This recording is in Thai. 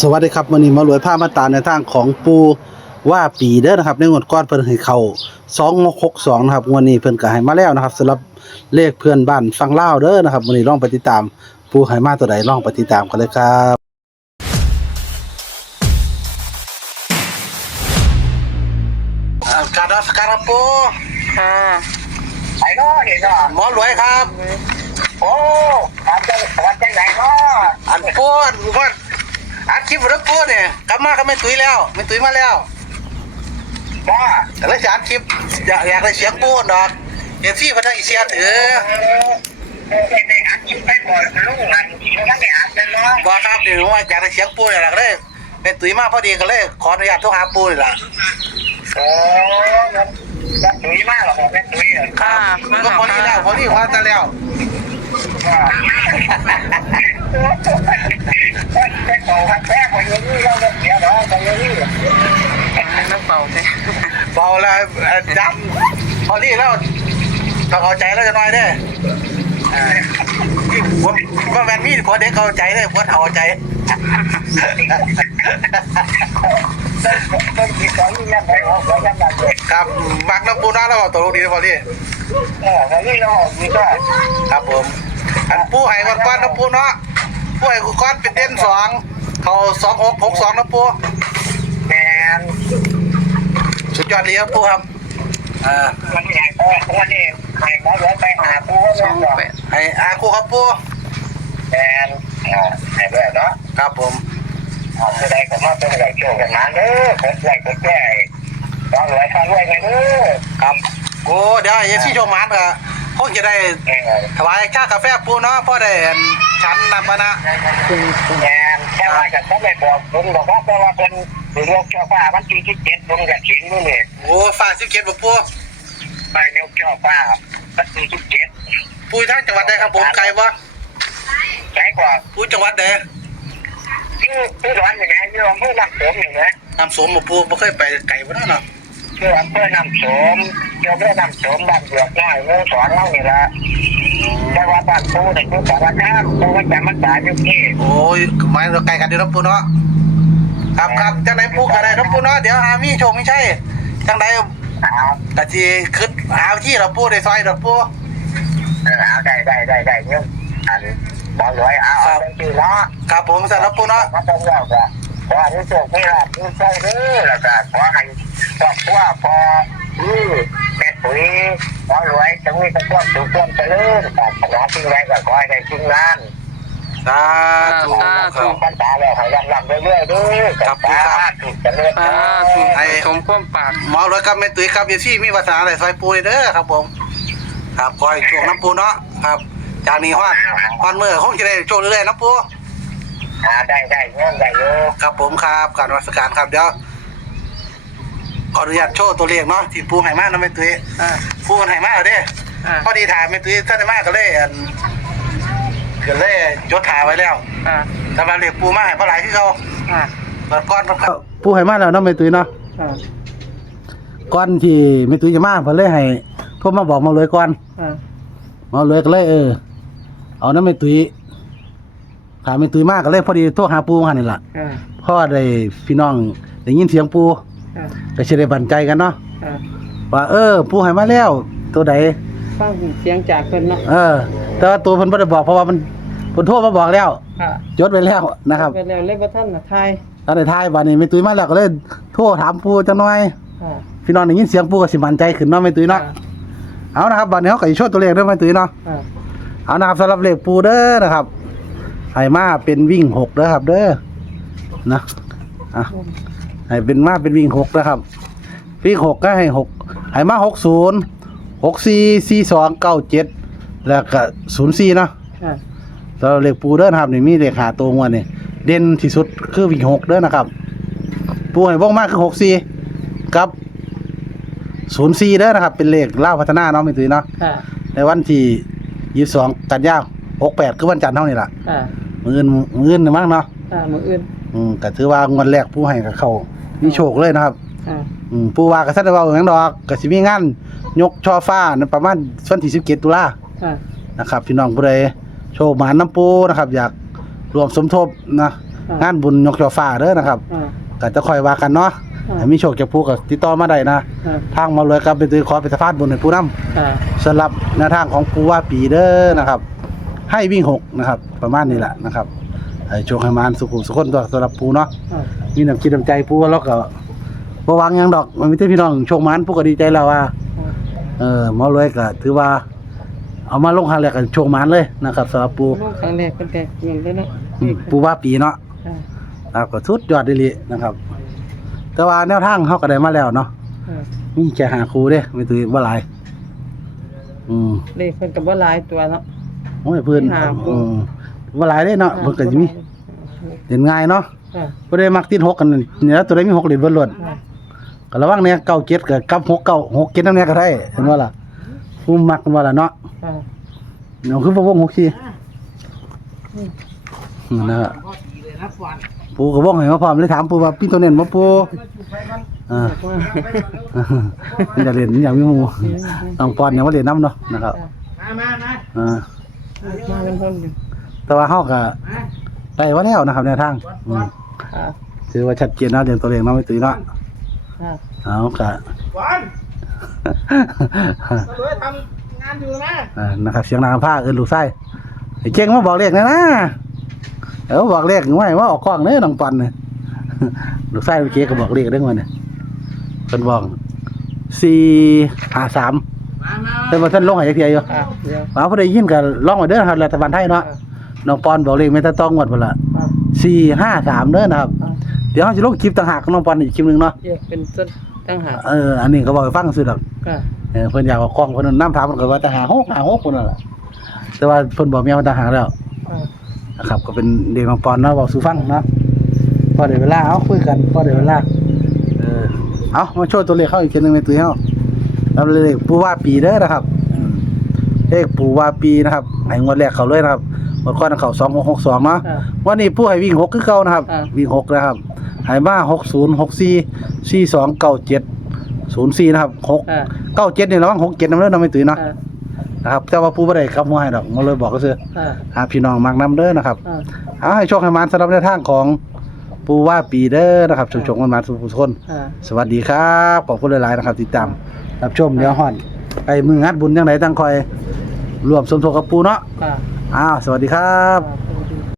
สวัสดีครับวันนี้มารวยผ้ามาตราในทางของปูว่าปีเด้อนะครับ ในงวดก้อนเพิ่นให้เข้า2662นะครับงวดนี้เพิ่นก็ให้มาแล้วนะครับสำหรับเลขเพื่อนบ้านฟังเล่าวเด้อนะครับวันนี้ลองไปติดตาม ปูให้มาตัวใดลองไปติดตามกันเลยครับการรัสการปูค่ะไอ้น้อนี่เนาะหมอรวยครับ โอ้ทำจังสวัสดีไหนเนาะอันปูอันว่าอัด คลิปแล้วปูเนี่ยกลับมาก็ไม่ตุ้ยแล้วไม่ตุ้ยมาแล้วว่าแต่ละจานคลิปอยากอยากได้เสียงปูนดอกเอฟซีพัทอีเซียถือเออเออได้อัดคลิปไปบ่อยลูกงานที่นั่นได้อัดเลยเนาะบอกครับเดี๋ยวว่าอยากได้เสียงปูนี่แหละก็เลยเป็นตุ้ยมาพอดีก็เลย ขออนุญาตโทรหาปูนี่แหละโอ้ยันตุ้ยมากหรอแม่ตุ้ยอะค่ะก็พอดีแล้วพอดีว่าจะแล้ว ว่าไปต่อพันแท้ไปยังนี่เราจะเสียเนาะไปยังนี่น้ำเป่าเลยเบาแล้วดำพอดีแล้วต้องเข้าใจแล้วจะน้อยเด้ว่าแมนมีพอเด็กเข้าใจเลยพอเข้าใจต้องคิดสองยังไงของของยังไงเครับมักน้ำปูน้าแล้วบอกตัวลูกดีพอดีเออแล้วนี่เราออกนี่ก็ครับผม อันปูไห้ก้อนก้อนน้ำปูเนาะปูไห้ก้อนเป็นเด่นสองเขาสองหกหกสองน้ำปูแมนสุดยอดเลยครับปูครับอ่ามันใหญ่พอวันนี้ใครมาย้อนไปหาปูว่าสองเนาะแปดให้อาคูครับปูแมนอ่าให้ด้วยเนาะครับผมอ่าจะได้ก็มาเป็นไรโชว์กันมาเด้อเปิดไรก็แก่ต้องรวยข้ารวยไงเด้อครับโอ้เดี๋ยวเอซี่โชว์มันก็ คงจะได้เออถวายค่ากาแฟปูเนาะพ่อได้อันชั้นนำมานะแมนแค่ว่ากันต้องไปบอกผมบอกว่าแต่ว่าเป็นหรือโลกเจ้าฟ้ามันที่ที่เจ็ดผมกับชิ้นนู่นนี่โอ้ฝากสิบเจ็ดบ่ปูไปโลกเจ้าฟ้ามันที่ที่เจ็ดปูอยู่ทางจังหวัดใดครับผมไกลบ่ใช่กว่าปูจังหวัดใดชื่อชื่อร้านอย่างไงชื่ออำเภอน้ำโสมอย่างเงี้ยน้ำสมบ่ปูบ่เคยไปไกลบ่เนาะ เนาะชื่ออำเภอน้ำโสมเกี่ยวกับน้ำโสมบ้านเบือกน้อยเมืองสอนเล่านี่ละแต่ว่าบ้านปูเนี่ยคือสารคามปูมันจะมันตายอยู่ที่โอ้ยหมายเราไกลกันอยู่เนาะปูเนาะครับครับจังไดปูก็ได้เนาะปูเนาะเดี๋ยวหามีโชคมีชัยจังไดเอากะสิคิดหาที่เราปูได้ซอยดอกปูเออเอาได้ได้ได้ได้เนี่ยอันบอลรวยเอาเอาเป็นชื่อเนาะครับผมสำหรับปูเนาะมาต้องเล่าก็ขอให้โชคให้ลาภให้ใจเด้อแล้วก็ขอให้ ครอบครัวพออือแม่ปุ๋ยบอลรวยจะมีแต่ความสุขความเจริญแต่ขอสิ่งใดก็ขอให้ได้สิ่งนั้นสาธุคถูรักบปัญหาแล้วให้ลำๆเรื่อยๆด้วยกับตาถูกเจริญอ่าถูกสมความปากหมอรวยกับแม่ตุ้ยครับอยู่ที่มีภาษาอะไรซอยปูเด้อครับผม ครับคอยช่วงน้ำปูเนาะครับ จากนี้ฮอดฮอดมือคงจะได้โชคเรื่อยๆน้ำปู อ่าได้ได้เงินได้เยอะ ครับผมครับการวัสการครับเดี๋ยว ขออนุญาตโชว์ตัวเลขเนาะที่ปูให้มาเนาะแม่ตุ้ยอ่า ปูมันให้มาเอาเด้อ่า พอดีถ่ายแม่ตุ้ยท่านได้มาก็เลยอันก็เลยจดถ่ายไว้แล้วอ่าสำหรับเลขปูมาให้เพราะหลายที่เขาอ่าเปิดก้อนครับปูให้มาแล้วเนาะแม่ตุ้ยเนาะอ่าก้อนที่แม่ตุ้ยจะมาเพิ่นเลยให้โทรมาบอกมาเลยก่อนอ่ามาเลยก็เลยเออ เอาน้ำแม่ตุ้ยถามแม่ตุ้ยมากก็เลยพอดีโทรหาปูมานี่ล่ะ อ่าพ่อได้พี่น้องได้ยินเสียงปู อ่าก็สิได้บันใจกันเนาะอ่าว่าเออปูให้มาแล้วตัวใดฟังเสียงจากเพิ่นเนาะเออ แต่ว่าตัวเพิ่นบ่ได้บอกเพราะว่ามันเพิ่นโทรมาบอกแล้วอ่าจดไว้แล้วนะครับไปแล้วเลยบ่ทันน่ะทายตอนในท้ายวันนี้แม่ตุ้ยมาแล้วก็เลยโทรถามปูจังหน่อยอ่าพี่น้องได้ยินเสียงปูก็สิมั่นใจขึ้นเนาะแม่ตุ้ยเนาะเอานะครับบัดนี้เฮาก็สิโชว์ตัวเลขเด้อแม่ตุ้ยเนาะอ่าเอานะครับสำหรับเลขปูเด้อนะครับให้มาเป็นวิ่งหกเด้อครับเด้อนะอะ ให้เป็นมาเป็นวิ่งหกนะครับ วิ่งหกก็ให้หกให้มาหกศูนย์หกสี่สี่สองเก้าเจ็ดแล้วก็ศูนย์สี่เนาะอ่าสำหรับเลขปูเด้อนะครับนี่มีเลขหาตัวงวดนี่เด่นที่สุดคือวิ่งหกเด้อนะครับ ปูให้บ้องมากคือหกสี่กับศูนย์สี่เด้อนะครับ เป็นเลขเล่าวพัฒนาเนาะไม่ตื่นเนาะอ่าในวันที่ยี่สิบสองกันยาหกแปดคือวันจันทร์เท่านี้ล่ะอ่ามืออื่นมืออื่นนี่มั้งเนาะอ่ามื้ออื่น อืมก็ถือว่างวดแรกผู้ให้กับเขา มีโชคเลยนะครับอ่าอืมผู้ว่าก็สัตว์เว้าอย่างดอกก็สิมีงานยกช่อฟ้านั่นประมาณวันที่17ตุลาอ่านะครับพี่น้องผู้ใดโชคหมานน้ำปูนะครับ อยากรวมสมทบนะค่ะงานบุญยกช่อฟ้าเด้อนะครับค่ะก็จะค่อยว่ากันเนาะค่ะถ้ามีโชคจากผู้ก็ติดต่อมาได้นะ ค่ะทางมาเลยครับไปตือขอเป็นสะพานบุญให้ผู้นำค่ะสำหรับแนวทางของปูว่าปีเด้อนะครับ ให้วิ่งหกนะครับ ประมาณนี้แหละนะครับ ให้โชคให้มานสุขุมสุขคนตัวสำหรับปูเนาะค่ะมีน้ำจิตน้ำใจปูว่าเราก็บ่วางหยังดอกมันมีแต่พี่น้องโชคมานปูก็ดีใจแล้วว่า เออหมอรวยก็ถือว่า เอามาลงครั้งแรกก็โชคมานเลยนะครับสำหรับปูลูกครั้งแรกเป็นแต่เงินเลยเนาะอืมปูว่าปีเนาะค่ะนะครับก็สุดยอดดีๆนะครับ แต่ว่าแนวทางเขาก็ได้มาแล้วเนาะค่ะมีแค่หาครูเด้ไม่ตือบ่หลาย อืม เลขเพิ่นก็บ่หลายตัวเนาะ โอ้ยเพิ่นหาครูอืม บ่หลายเด้เนาะเพิ่นก็สิมีเล่นง่ายเนาะค่ะบ่ได้มักติดหกกันเนี่ยตัวใดมีหกเล่นเบิดล้วนค่ะก็ระวังเนี่ยเก้าเจ็ดกับกับหกเก้าหกเจ็ดนำเนี่ยก็ได้เห็นบ่ล่ะผู้มักกันบ่ล่ะเนาะค่ะเนาะคือบ่วงหกสี่อืมนะฮะปูก็บ่ให้มาพร้อมเลยถามปูว่าพี่ตัวเน้นบ่ปูอ่า มันจะเล่นอย่างมีหมู่ต้องป้อนอย่างว่าเล่นน้ำเนาะนะครับมามามาอ่า มาเป็นคนอยู่ แต่ว่าเฮาก็ได้ว่าแล้วนะครับแนวทางอืมค่ะ ถือว่าชัดเจนเนาะเรื่องตัวเลขเนาะไม่ตื่นเนาะค่ะ เอาก็วันตำรวจทำงานอยู่นะอ่านะครับเสียงนางผ้าเอิ้นลูกไส้ไอ้เก่งมาบอกเลขนะนะเออบอกเลขไว้ว่าออกกล้องเด้อน้องปันเนี่ยลูกไส้เมื่อกี้ก็บอกเลขเด้งวันเนี่ยเพิ่นบอก453แต่ว่าท่านลงให้จักเพียอยู่ค่ะ เดี๋ยว เอาผู้ใดยินก็ลองไว้เด้อนะครับรัฐบาลไทยเนาะ น้องปอนบอกเลขไม่ต้องงวดพุ่นละค่ะสี่ห้าสามเด้อนะครับค่ะเดี๋ยวเราจะลงคลิปต่างหากของน้องปอนอีกคลิปหนึงเนาะแยกเป็นต้นตั้งหากเอออันนี้ก็บอกให้ฟังสุดดอกค่ะเออเพิ่นอยากเอากล้องเพิ่นน้ำถามเพิ่นก็ว่าต่างหากหกหาหกเพิ่นนั่นแหละแต่ว่าเพิ่นบอกเมียว่าต่างหากแล้ว ค่ะนะครับก็เป็นเด็กน้องปอนเนาะบอกสู่ฟังเนาะพอได้เวลาเอาคุยกันพอได้เวลาเออเอามาโชว์ตัวเลขเข้าอีกทีหนึงในตัวเฮาแล้วเลขปูว่าปีเด้อนะครับอืมเลขปูว่าปีนะครับให้งวดแรกเขาเลยนะครับ งวดก่อนเขา2662เนาะค่ะ วันนี้ผู้ให้วิ่งหกคือเก่านะครับอ่าวิ่งหกนะครับใหายมาหกศูนย์หกสี่สี่สองเก้าเจ็ดศูนย์สี่นะครับหกค่ะเก้าเจ็ดนี่ระวังหกเจ็ดน้ำเลือดน้ำไม่ตื่นเนาะค่ะนะครับแต่ว่าผู้บ่ได้ครับมให้ดอกมาเลยบอกก็คือค่ะหาพี่น้องมักน้ำเด้อนะครับ ค่ะ เอาให้โชคให้มานสำหรับในทางของปูว่าปีเด้อนะครับชมๆกันมาทุกคน ค่ะ สวัสดีครับขอบคุณหลายๆนะครับติดตามรับชมเดี๋ยวห่อน ไปมืองัดบุญยังไงตั้งคอยรวมสมทบกับปูเนาะ ค่ะ อ้าว สวัสดีครับ